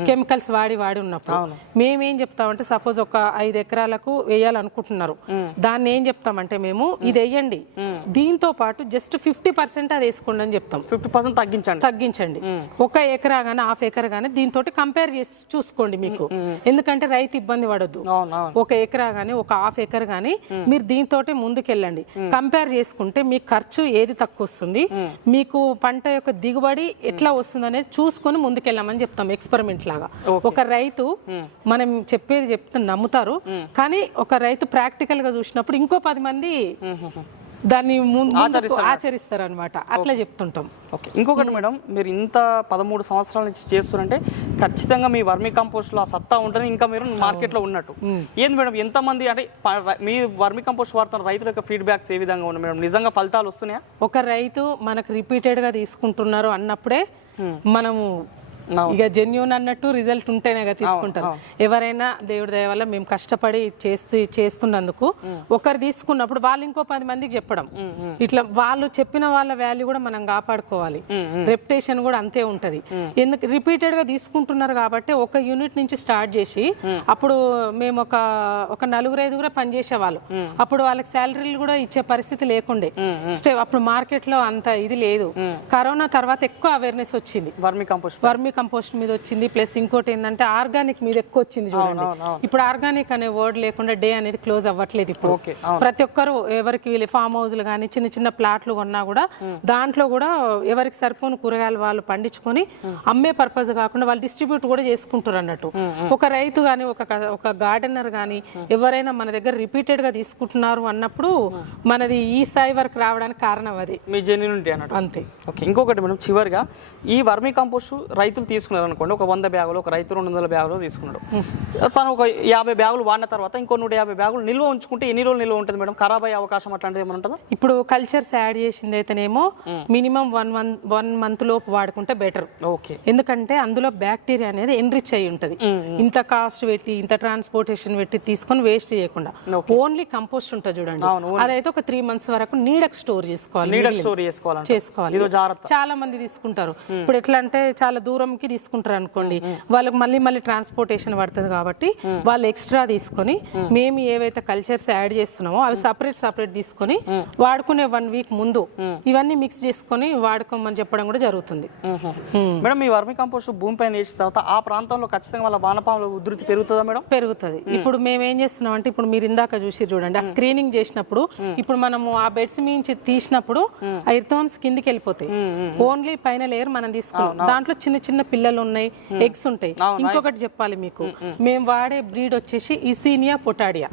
కెమికల్స్ వాడి ఉన్నప్పుడు. మేమేం చెప్తామంటే, సపోజ్ ఒక 5 ఎకరాలకు వేయాలనుకుంటున్నారు, దాన్ని ఏం చెప్తామంటే మేము ఇది వేయండి, దీంతో పాటు జస్ట్ 50% అది వేసుకోండి అని చెప్తాం. 50% తగ్గించండి. 1 ఎకరా గానీ 1/2 ఎకరా గానీ దీంతో కంపేర్ చేసి చూసుకోండి మీకు, ఎందుకంటే రైతు ఇబ్బంది పడొద్దు. 1 ఎకరా గానీ 1/2 ఎకర్ గానీ మీరు దీంతో ముందుకెళ్ళండి, కంపేర్ చేసుకుంటే మీకు ఖర్చు ఏది తక్కువ వస్తుంది, మీకు పంట యొక్క దిగుబడి ఎట్లా వస్తుంది అనేది చూసుకొని ముందుకెళ్ళామని చెప్తాం. ఎక్స్పెరిమెంట్ లాగా ఒక రైతు మనం చెప్పేది చెప్తే నమ్ముతారు, కానీ ఒక రైతు ప్రాక్టికల్ గా చూసినప్పుడు ఇంకో 10 మంది దాన్ని ఆచరిస్తారు అనమాట, అట్లా చెప్తుంటాం. ఓకే, ఇంకొకటి మేడం, మీరు ఇంత 13 సంవత్సరాల నుంచి చేస్తున్నారంటే ఖచ్చితంగా మీ వర్మీ కంపోస్ట్ లో ఆ సత్తా ఉంటుంది, ఇంకా మీరు మార్కెట్ లో ఉన్నట్టు. ఏంది మేడం, ఎంతమంది అంటే మీ వర్మీ కంపోస్ట్ వాడుతున్న రైతుల యొక్క ఫీడ్బ్యాక్స్ ఏ విధంగా ఉన్నాయి మేడం? నిజంగా ఫలితాలు వస్తున్నాయా? ఒక రైతు మనకు రిపీటెడ్ గా తీసుకుంటున్నారు అన్నప్పుడే మనము ఇక జెన్యూన్ అన్నట్టు రిజల్ట్ ఉంటేనే తీసుకుంటారు. ఎవరైనా దేవుడి దయ వల్ల మేము కష్టపడి చేస్తున్నందుకు ఒకరు తీసుకున్నప్పుడు వాళ్ళు ఇంకో 10 మందికి చెప్పడం, ఇట్లా వాళ్ళు చెప్పిన వాళ్ళ వాల్యూ కూడా మనం కాపాడుకోవాలి, రెప్యుటేషన్ కూడా అంతే ఉంటది. ఎందుకు రిపీటెడ్ గా తీసుకుంటున్నారు కాబట్టి ఒక యూనిట్ నుంచి స్టార్ట్ చేసి అప్పుడు మేము ఒక 4-5 పనిచేసే వాళ్ళు, అప్పుడు వాళ్ళకి శాలరీలు కూడా ఇచ్చే పరిస్థితి లేకుండే. అప్పుడు మార్కెట్ లో అంత ఇది లేదు. కరోనా తర్వాత ఎక్కువ అవేర్నెస్ వచ్చింది, వర్మీ కంపోస్ట్ మీద వచ్చింది. ప్లస్ ఇంకోటి ఏంటంటే ఆర్గానిక్ మీద ఎక్కువ వచ్చింది చూడండి. ఇప్పుడు ఆర్గానిక్ అనే వర్డ్ లేకుండా డే అనేది క్లోజ్ అవ్వట్లేదు. ఇప్పుడు ప్రతి ఒక్కరు ఎవరికి వీళ్ళు ఫామ్ హౌస్లు కానీ చిన్న ప్లాట్లు కొన్నా కూడా దాంట్లో కూడా ఎవరికి సరిపోని కూరగాయలు వాళ్ళు పండించుకొని అమ్మే పర్పస్ కాకుండా వాళ్ళు డిస్ట్రిబ్యూట్ కూడా చేసుకుంటారు అన్నట్టు. ఒక రైతు కానీ ఒక గార్డెనర్ కానీ ఎవరైనా మన దగ్గర రిపీటెడ్ గా తీసుకుంటున్నారు అన్నప్పుడు మనది ఈ స్థాయి వరకు రావడానికి కారణం అది మీ జెన్యూనిటీ అన్నట్టు. అంతే. ఓకే, ఇంకొకటి మేడం, చివరిగా ఈ వర్మీ కంపోస్ట్ రైతులు తీసుకున్నారు అనుకోండి, ఒక 100 బ్యాగులు, ఒక రైతు 200 బ్యాగులు తీసుకున్నాడు, తను ఒక 50 బ్యాగులు వాడిన తర్వాత ఇంకో 150 బ్యాగులు నిల్వ ఉంచుకుంటే ఎన్ని రోజులు నిల్వ ఉంటుంది మేడం? ఖరాబ్ అయ్యే అవకాశం అట్లాంటిది ఏమైనా ఉంటుందా? ఇప్పుడు కల్చర్స్ యాడ్ చేసింది అయితేనేమో మినిమం 1 month లోపు వాడుకుంటే బెటర్. ఓకే, ఎందుకంటే అందులో బ్యాక్టీరియా అనేది ఎన్రిచ్ అయి ఉంటది. ఇంత కాస్ట్ పెట్టి ఇంత ట్రాన్స్పోర్టేషన్ పెట్టి తీసుకొని వేస్ట్ చేయకుండా ఓన్లీ కంపోస్ట్ ఉంటుంది చూడండి, అదైతే ఒక 3 months వరకు నీడకు స్టోర్ చేసుకోవాలి. చాలా మంది తీసుకుంటారు. ఇప్పుడు ఎట్లా అంటే చాలా దూరంకి తీసుకుంటారు అనుకోండి, వాళ్ళకి మళ్ళీ ట్రాన్స్పోర్టేషన్ పడుతుంది కాబట్టి వాళ్ళు ఎక్స్ట్రా తీసుకొని మేము ఏవైతే కల్చర్స్ యాడ్ చేస్తున్నామో అవి సపరేట్ తీసుకొని వాడుకునే 1 week ముందు ఇవన్నీ మిక్స్ చేసుకొని వాడుకోమని చెప్పడం కూడా జరుగుతుంది. మేడం, మీ వర్మీ కంపోస్ట్ భూమిపైన వేసిన తర్వాత ఆ ప్రాంతంలో ఖచ్చితంగా వాళ్ళ వానపాముల ఉధృతి పెరుగుతుందా మేడం? పెరుగుతుంది. ఇప్పుడు మేము ఏం చేస్తున్నాం అంటే, ఇప్పుడు మీరు ఇందాక చూసి చూడండి, ఆ స్క్రీనింగ్ చేసినప్పుడు ఇప్పుడు మనము ఆ బెడ్స్ నుంచి తీసినప్పుడు ఆ ఎర్త్వార్మ్స్ కిందికి వెళ్ళిపోతాయి, ఓన్లీ పైన లేయర్ మనం తీసుకున్నాం. దాంట్లో చిన్న పిల్లలు ఉన్నాయి, ఎగ్స్ ఉంటాయి. ఇంకొకటి చెప్పాలి మీకు, మేము వాడే బ్రీడ్ వచ్చేసి ఇసీనియా పొటాడియా.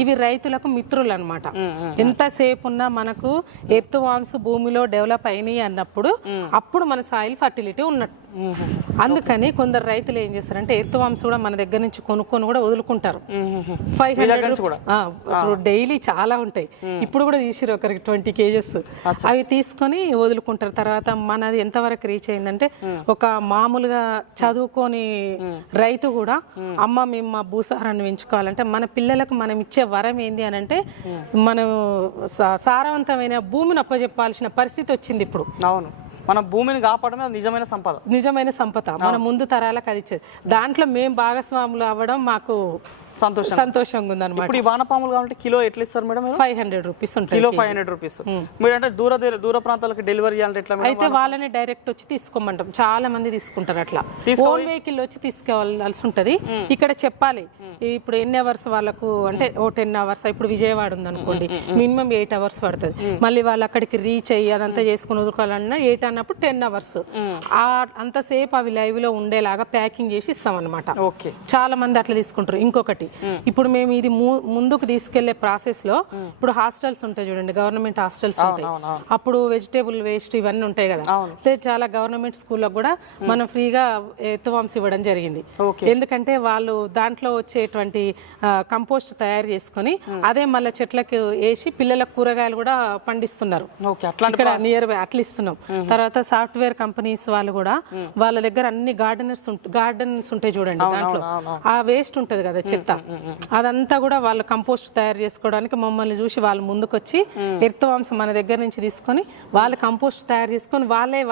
ఇవి రైతులకు మిత్రులు అన్నమాట. ఎంతసేపు ఉన్నా మనకు ఎర్త్ వార్మ్స్ భూమిలో డెవలప్ అయినాయి అన్నప్పుడు అప్పుడు మన సాయిల్ ఫర్టిలిటీ ఉన్నట్టు. అందుకని కొందరు రైతులు ఏం చేస్తారంటే ఎర్త్ వార్మ్స్ కూడా మన దగ్గర నుంచి కొనుక్కొని కూడా వదులుకుంటారు. 500 డైలీ చాలా ఉంటాయి. ఇప్పుడు కూడా తీసిరు ఒకరికి 20 kgs అవి తీసుకొని వదులుకుంటారు. తర్వాత మనది ఎంతవరకు రీచ్ అయిందంటే, ఒక మామూలుగా చదువుకొని రైతు కూడా అమ్మ మేము మా భూసారాన్ని పెంచుకోవాలంటే మన పిల్లలకు మనం ఇచ్చే వరం ఏంది అని అంటే, మనం సారవంతమైన భూమిని అప్పచెప్పాల్సిన పరిస్థితి వచ్చింది ఇప్పుడు. అవును, మన భూమిని కాపాడమే అది నిజమైన సంపద మన ముందు తరాలకు అది ఇచ్చేది. దాంట్లో మేము భాగస్వాములు అవ్వడం మాకు సంతోషంగా ఉందన్నమాట. ఇప్పుడు ఈ వానపాములు కావాలంటే కిలో ఎట్లా ఇస్తారు మేడం? 500 రూపీస్ ఉంటాయి. Kilo 500 rupees. మీరు అంటే దూర ప్రాంతాలకు డెలివరీ చేయాలంటే ఎట్లా? అయితే వాళ్ళని డైరెక్ట్ వచ్చి తీసుకోమంటాం. చాలా మంది తీసుకుంటారు అట్లా. ఓన్ వెహికల్ వచ్చి తీసుకెళ్లాల్సి ఉంటది. ఇక్కడ చెప్పాలి ఇప్పుడు ఎన్ని అవర్స్ వాళ్ళకు అంటే 10 అవర్స్. ఇప్పుడు విజయవాడ ఉంది అనుకోండి, మినిమం 8 అవర్స్ పడుతుంది. మళ్ళీ వాళ్ళు అక్కడికి రీచ్ అయ్యి అదంతా చేసుకుని వదుకోవాలన్నా 8 అన్నప్పుడు 10 అవర్స్. అంతసేపు అవి లైవ్ లో ఉండేలాగా ప్యాకింగ్ చేసి ఇస్తాం అనమాట. చాలా మంది అట్లా తీసుకుంటారు. ఇంకొకటి, ఇప్పుడు మేము ఇది ముందుకు తీసుకెళ్లే ప్రాసెస్ లో ఇప్పుడు హాస్టల్స్ ఉంటాయి చూడండి, గవర్నమెంట్ హాస్టల్స్ ఉంటాయి. అప్పుడు వెజిటేబుల్ వేస్ట్ ఇవన్నీ ఉంటాయి కదా, చాలా గవర్నమెంట్ స్కూల్లో కూడా మనం ఫ్రీగా ఎత్తువాంస్ ఇవ్వడం జరిగింది. ఎందుకంటే వాళ్ళు దాంట్లో వచ్చేటువంటి కంపోస్ట్ తయారు చేసుకొని అదే మళ్ళీ చెట్లకు వేసి పిల్లలకు కూరగాయలు కూడా పండిస్తున్నారు. ఇక్కడ నియర్ బై అట్లా ఇస్తున్నాం. తర్వాత సాఫ్ట్వేర్ కంపెనీస్ వాళ్ళు కూడా వాళ్ళ దగ్గర అన్ని గార్డెన్స్ ఉంటాయి చూడండి, దాంట్లో ఆ వేస్ట్ ఉంటది కదా చెత్త, అదంతా కూడా వాళ్ళు కంపోస్ట్ తయారు చేసుకోవడానికి మమ్మల్ని చూసి వాళ్ళు ముందుకొచ్చి ఎర్తవాంశం మన దగ్గర నుంచి తీసుకొని వాళ్ళు కంపోస్ట్ తయారు చేసుకొని వాళ్ళే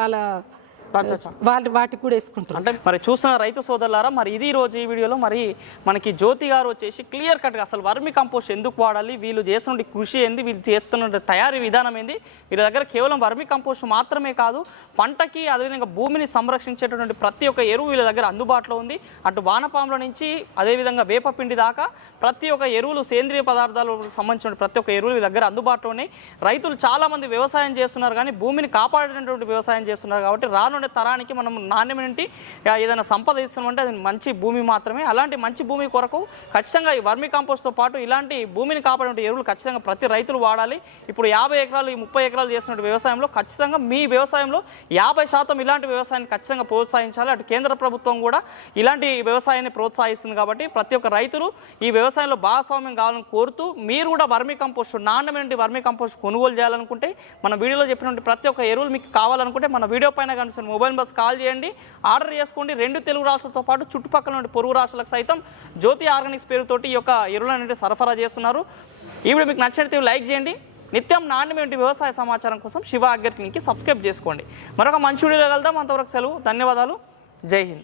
వాటికి కూడా వేసుకుంటారు. అంటే మరి చూస్తున్న రైతు సోదరులారా, మరి ఇది రోజు ఈ వీడియోలో మరి మనకి జ్యోతి గారు వచ్చేసి క్లియర్ కట్గా అసలు వర్మి కంపోస్ట్ ఎందుకు వాడాలి, వీళ్ళు చేస్తున్న కృషి ఏంది, వీళ్ళు చేస్తున్న తయారీ విధానం ఏంది, వీళ్ళ దగ్గర కేవలం వర్మి కంపోస్ట్ మాత్రమే కాదు పంటకి అదేవిధంగా భూమిని సంరక్షించేటటువంటి ప్రతి ఒక్క ఎరువు వీళ్ళ దగ్గర అందుబాటులో ఉంది. అటు వానపాముల నుంచి అదేవిధంగా వేపపిండి దాకా ప్రతి ఒక్క ఎరువులు, సేంద్రియ పదార్థాలకు సంబంధించిన ప్రతి ఒక్క ఎరువులు వీళ్ళ దగ్గర అందుబాటులో ఉన్నాయి. రైతులు చాలా మంది వ్యవసాయం చేస్తున్నారు కానీ భూమిని కాపాడేటటువంటి వ్యవసాయం చేస్తున్నారు. కాబట్టి రానుండే తరానికి మనం నాణ్యమైన ఏదైనా సంపద ఇస్తున్నామంటే అది మంచి భూమి మాత్రమే. అలాంటి మంచి భూమి కొరకు ఖచ్చితంగా ఈ వర్మి కంపోస్ట్తో పాటు ఇలాంటి భూమిని కాపాడే ఎరువులు ఖచ్చితంగా ప్రతి రైతులు వాడాలి. ఇప్పుడు 50 ఎకరాలు 30 ఎకరాలు చేస్తున్న వ్యవసాయంలో ఖచ్చితంగా మీ వ్యవసాయంలో 50% ఇలాంటి వ్యవసాయాన్ని ఖచ్చితంగా ప్రోత్సహించాలి. అటు కేంద్ర ప్రభుత్వం కూడా ఇలాంటి వ్యవసాయాన్ని ప్రోత్సహిస్తుంది. కాబట్టి ప్రతి ఒక్క రైతులు ఈ వ్యవసాయంలో భాగస్వామ్యం కావాలని కోరుతూ మీరు కూడా వర్మి కంపోస్ట్, నాణ్యమైన వర్మి కంపోస్ట్ కొనుగోలు చేయాలనుకుంటే మన వీడియోలో చెప్పినటువంటి ప్రతి ఒక్క ఎరువులు మీకు కావాలనుకుంటే మన వీడియో పైన కనిపిస్తున్న మొబైల్ బస్ కాల్ చేయండి, ఆర్డర్ చేసుకోండి. 2 తెలుగు రాష్ట్రాలతో పాటు చుట్టుపక్కల నుండి పొరుగు రాష్ట్రాలకు సైతం జ్యోతి ఆర్గానిక్స్ పేరుతోటి ఈ యొక్క ఎరువులను సరఫరా చేస్తున్నారు. ఈ వీడియో మీకు నచ్చినట్లయితే లైక్ చేయండి. నిత్యం నాణ్యమైన వ్యవసాయ సమాచారం కోసం శివ అగ్రిక్లినిక్కి సబ్స్క్రైబ్ చేసుకోండి. మరొక మంచి వీడియోలో కలుద్దాం. అంతవరకు సెలవు. ధన్యవాదాలు. జై హింద్.